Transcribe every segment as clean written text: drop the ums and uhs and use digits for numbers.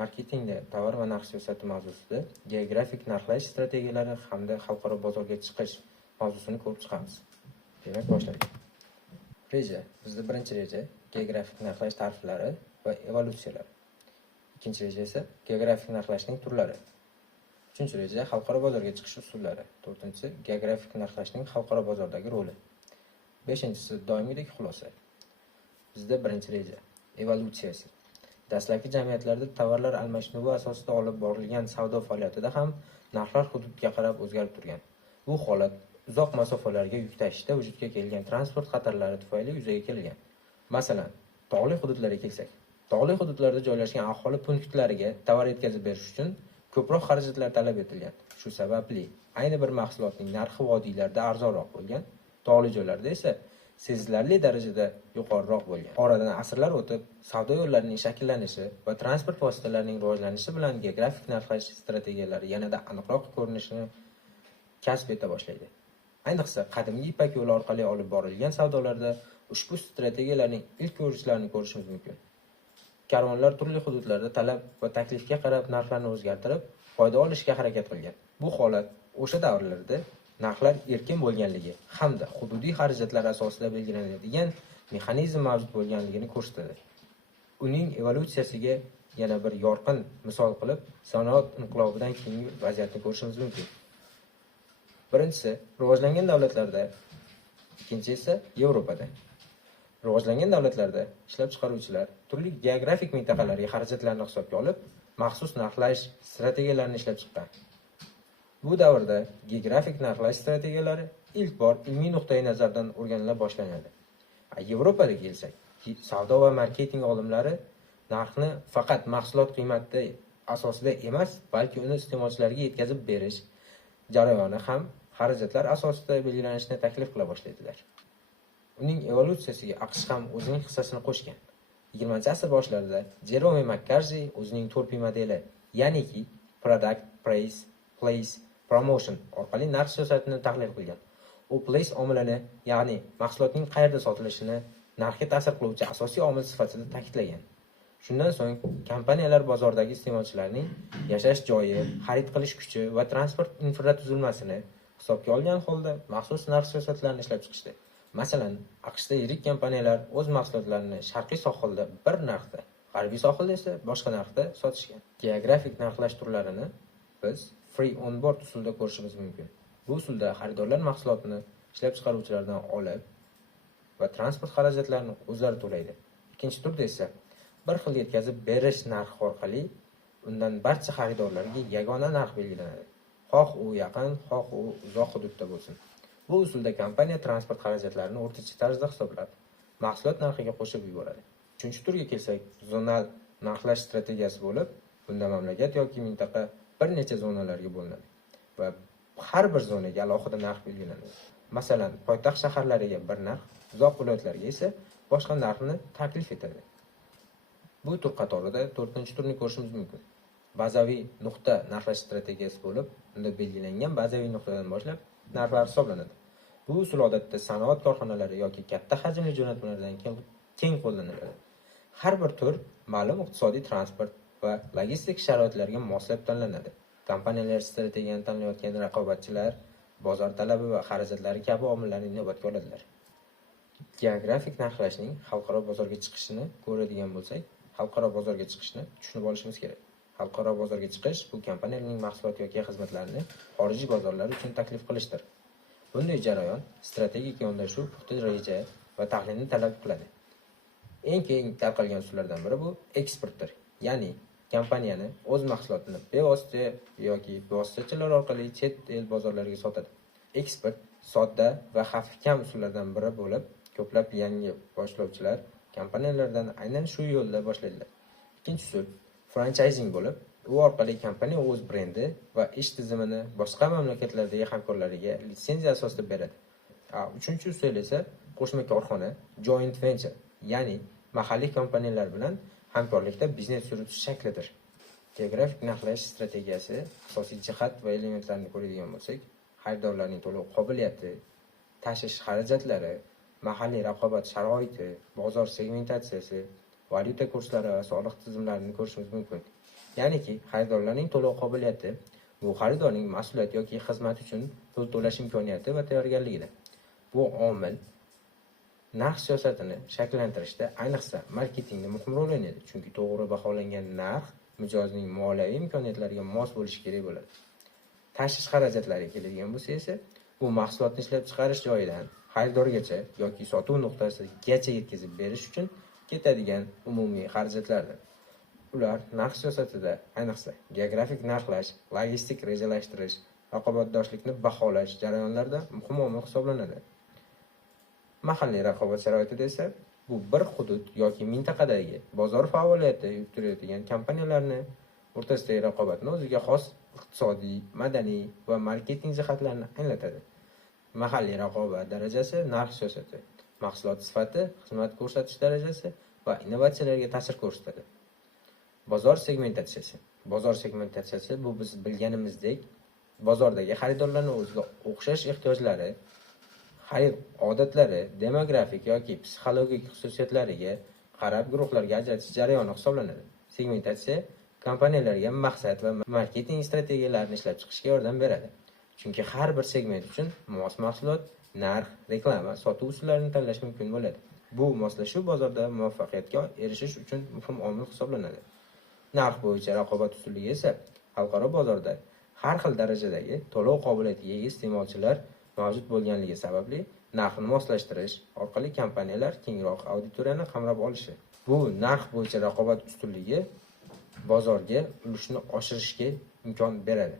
marketingda tovar va narx siyosati mavzusida geografik narxlash strategiyalari hamda xalqaro bozorga chiqish mavzusini ko'rib chiqamiz. Demak, boshlaylik. Reja. Bizda birinchi reja geografik narxlash ta'riflari va evolyutsiyalari. Ikkinchi reja esa geografik narxlashning turlari. Uchinchi reja xalqaro bozorga chiqish usullari. To'rtinchisi geografik narxlashning xalqaro bozordagi roli. Beshinchisi doimgidek xulosa. Bizda birinchi reja evolyutsiyasi. Dastlabki jamiyatlarda tovarlar almashinuvi asosida olib borilgan savdo faoliyatida ham narxlar hududga qarab o'zgarib turgan. Bu holat uzoq masofalarga yuk tashishda vujudga kelgan transport xatarlari tufayli yuzaga kelgan. Masalan, tog'li hududlarga kelsak, tog'li hududlarda joylashgan aholi punktlariga tovar yetkazib berish uchun ko'proq xarajatlar talab etilgan. Shu sababli ayni bir mahsulotning narxi vodiylarda arzonroq bo'lgan, tog'li joylarda esa sezilarli darajada yuqoriroq bo'lgan. Oradan asrlar o'tib, savdo yo'llarining shakllanishi va transport vositalarining rivojlanishi bilan geografik narxlash strategiyalari yanada aniqroq ko'rinishini kasb eta boshlaydi. Ayniqsa, qadimgi Ipak yo'li orqali olib borilgan savdolarda ushbu strategiyalarning ilk ko'rinishlarini ko'rishimiz mumkin. Karvonlar turli hududlarda talab va taklifga qarab narxlarni o'zgartirib, foyda olishga harakat qilgan. Bu holat o'sha davrlarda narxlar erkin bo'lganligi hamda hududiy xarajatlar asosida belgilanadigan mexanizm mavjud bo'lganligini ko'rsatadi. Uning evolyutsiyasiga yana bir yorqin misol qilib, sanoat inqilobidan keyingi vaziyatni ko'rishimiz mumkin. Birinchisi rivojlangan davlatlarda, ikkinchi esa Yevropada. Rivojlangan davlatlarda ishlab chiqaruvchilar turli geografik mintaqalarga xarajatlarni hisobga olib, maxsus narxlash strategiyalarini ishlab chiqqan. Bu davrda geografik narxlash strategiyalari ilk bor ilmiy nuqtai nazardan o'rganila boshlanadi. Yevropaga kelsak, savdo va marketing olimlari narxni faqat mahsulot qiymati asosida emas, balki uni iste'molchilarga yetkazib berish jarayoni ham xarajatlar asosida belgilanishini taklif qila boshlaydilar. Uning evolyutsiyasiga AQSh ham o'zining hissasini qo'shgan. 20-asr boshlarida Jerome McCarthy o'zining 4P modeli, ya'niki Product, Price, Place, Promotion orqali narx siyosatini tahlil qilgan. U place omilini, ya'ni mahsulotning qayerda sotilishini narxga ta'sir qiluvchi asosiy omil sifatida ta'kidlagan. Shundan so'ng kompaniyalar bozordagi iste'molchilarning yashash joyi, xarid qilish kuchi va transport infratuzilmasini hisobga olgan holda maxsus narx siyosatlarini ishlab chiqishdi. Masalan, AQShda yirik kompaniyalar o'z mahsulotlarini sharqiy sohilda bir narxda, g'arbiy sohilda esa boshqa narxda sotishgan. Geografik narxlash turlarini biz free on board usulida ko'rishimiz mumkin. Bu usulda xaridorlar mahsulotni ishlab chiqaruvchilardan olib va transport xarajatlarini o'zlari to'laydi. Ikkinchi turda esa bir xil yetkazib berish narxi orqali undan barcha xaridorlarga yagona narx belgilanadi. Xoh u yaqin, xoh u uzoq hududda bo'lsin. Bu usulda kompaniya transport xarajatlarini o'rtacha tarzda hisoblab, mahsulot narxiga qo'shib yuboradi. Uchinchi turga kelsak, zonal narxlash strategiyasi bo'lib, bunda mamlakat yoki mintaqa bir necha zonalarga bo'linadi va har bir zonaga alohida narx belgilanadi. Masalan, poytaxt shaharlariga bir narx, uzoq viloyatlarga esa boshqa narxni taklif etadi. Bu tur qatorida 4-turni ko'rishimiz mumkin. Bazaviy nuqta narxlash strategiyasi bo'lib, unda belgilangan bazaviy nuqtadan boshlab narxlar hisoblanadi. Bu usul odatda sanoat korxonalari yoki katta hajmli jo'natmalardan keng qo'llaniladi. Har bir tur ma'lum iqtisodiy transport va logistik sharoitlarga moslab tanlanadi. Kompaniyalar strategiyani tanlayotgan raqobatchilar bozor talabi va xarajatlari kabi omillarni inobatga oladilar. Geografik narxlashning xalqaro bozorga chiqishini ko'radigan bo'lsak, xalqaro bozorga chiqishni tushunib olishimiz kerak. Xalqaro bozorga chiqish bu kompaniyaning mahsulot yoki xizmatlarini xorijiy bozorlar uchun taklif qilishdir. Bunday jarayon strategik yondashuv, puxta reja va tahlilni talab qiladi. Eng keng tarqalgan usullardan biri bu eksportdir. Ya'ni kompaniyani o'z mahsulotini bevosita yoki vositachilar orqali chet el bozorlariga sotadi. Eksport sodda va xavfi kam usullardan biri bo'lib, ko'plab yangi boshlovchilar kompaniyalardan aynan shu yo'lda boshlaydilar. Ikkinchi usul franchising bo'lib, u orqali kompaniya o'z brendi va ish tizimini boshqa mamlakatlardagi hamkorlariga litsenziya asosida beradi. Uchinchi usul esa qo'shma korxona, joint venture, ya'ni mahalliy kompaniyalar bilan hamkorlikda biznes yuritish shaklidir. Geografik narxlash strategiyasi asosiy jihat va elementlarini ko'radigan bo'lsak, xaridorlarning to'lov qobiliyati, tashish xarajatlari, mahalliy raqobat sharoiti, bozor segmentatsiyasi, valyuta kurslari va soliq tizimlarini ko'rishimiz mumkin. Ya'niki, xaridorlarning to'lov qobiliyati bu xaridorning mahsulot yoki xizmat uchun pul to'lash imkoniyati va tayyorgarligidir. Bu omil narx siyosatini shakllantirishda, ayniqsa marketingda muhim rol o'ynaydi, chunki to'g'ri baholangan narx mijozning moliyaviy imkoniyatlariga mos bo'lishi kerak bo'ladi. Tashish xarajatlariga keladigan bo'lsa esa, bu mahsulotni ishlab chiqarish joyidan xaridorgacha yoki sotuv nuqtasigacha yetkazib berish uchun ketadigan umumiy xarajatlardir. Ular narx siyosatida, ayniqsa geografik narxlash, logistik rejalashtirish, raqobatbardoshlikni baholash jarayonlarida muhim omil hisoblanadi. Mahalliy raqobat sharoitida esa bu bir hudud yoki mintaqadagi bozor faoliyati yuritayotgan kompaniyalarni o'rtasidagi raqobatni o'ziga xos iqtisodiy, madaniy va marketing jihatlarini anglatadi. Mahalliy raqobat darajasi narx siyosati, mahsulot sifati, xizmat ko'rsatish darajasi va innovatsiyalarga ta'sir ko'rsatadi. Bozor segmentatsiyasi. Bozor segmentatsiyasi bu biz bilganimizdek bozordagi xaridorlarning o'ziga o'xshash ehtiyojlari, xarid odatlari, demografik yoki psixologik xususiyatlariga qarab guruhlarga ajratish jarayoni hisoblanadi. Segmentatsiya kompaniyalarga maqsad va marketing strategiyalarini ishlab chiqishga yordam beradi. Chunki har bir segment uchun mos mahsulot, narx, reklama, sotuv usullarini tanlash mumkin bo'ladi. Bu moslashuv bozorda muvaffaqiyatga erishish uchun muhim omil hisoblanadi. Narx bo'yicha raqobat ustunligi esa xalqaro bozorda har xil darajadagi to'lov qobiliyatiga ega iste'molchilar mavjud bo'lganligi sababli narxni moslashtirish orqali kompaniyalar kengroq auditoriyani qamrab olishi. Bu narx bo'yicha raqobat ustunligi bozorga ulushni oshirishga imkon beradi.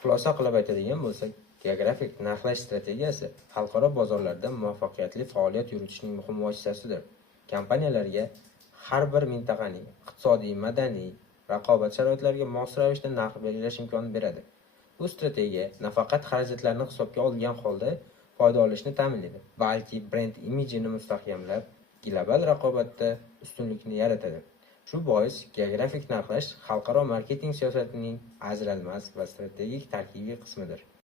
Xulosa qilib aytadigan bo'lsak, geografik narxlash strategiyasi xalqaro bozorlarda muvaffaqiyatli faoliyat yuritishning muhim vositasidir. Kompaniyalarga har bir mintaqaning iqtisodiy, madaniy, raqobat sharoitlariga mos ravishda narx belgilash imkonini beradi. Bu strategiya nafaqat xarajatlarni hisobga olgan holda foyda olishni ta'minlaydi, balki brend imijini mustahkamlab, global raqobatda ustunlikni yaratadi. Shu bois geografik narxlash xalqaro marketing siyosatining ajralmas va strategik tarkibiy qismidir.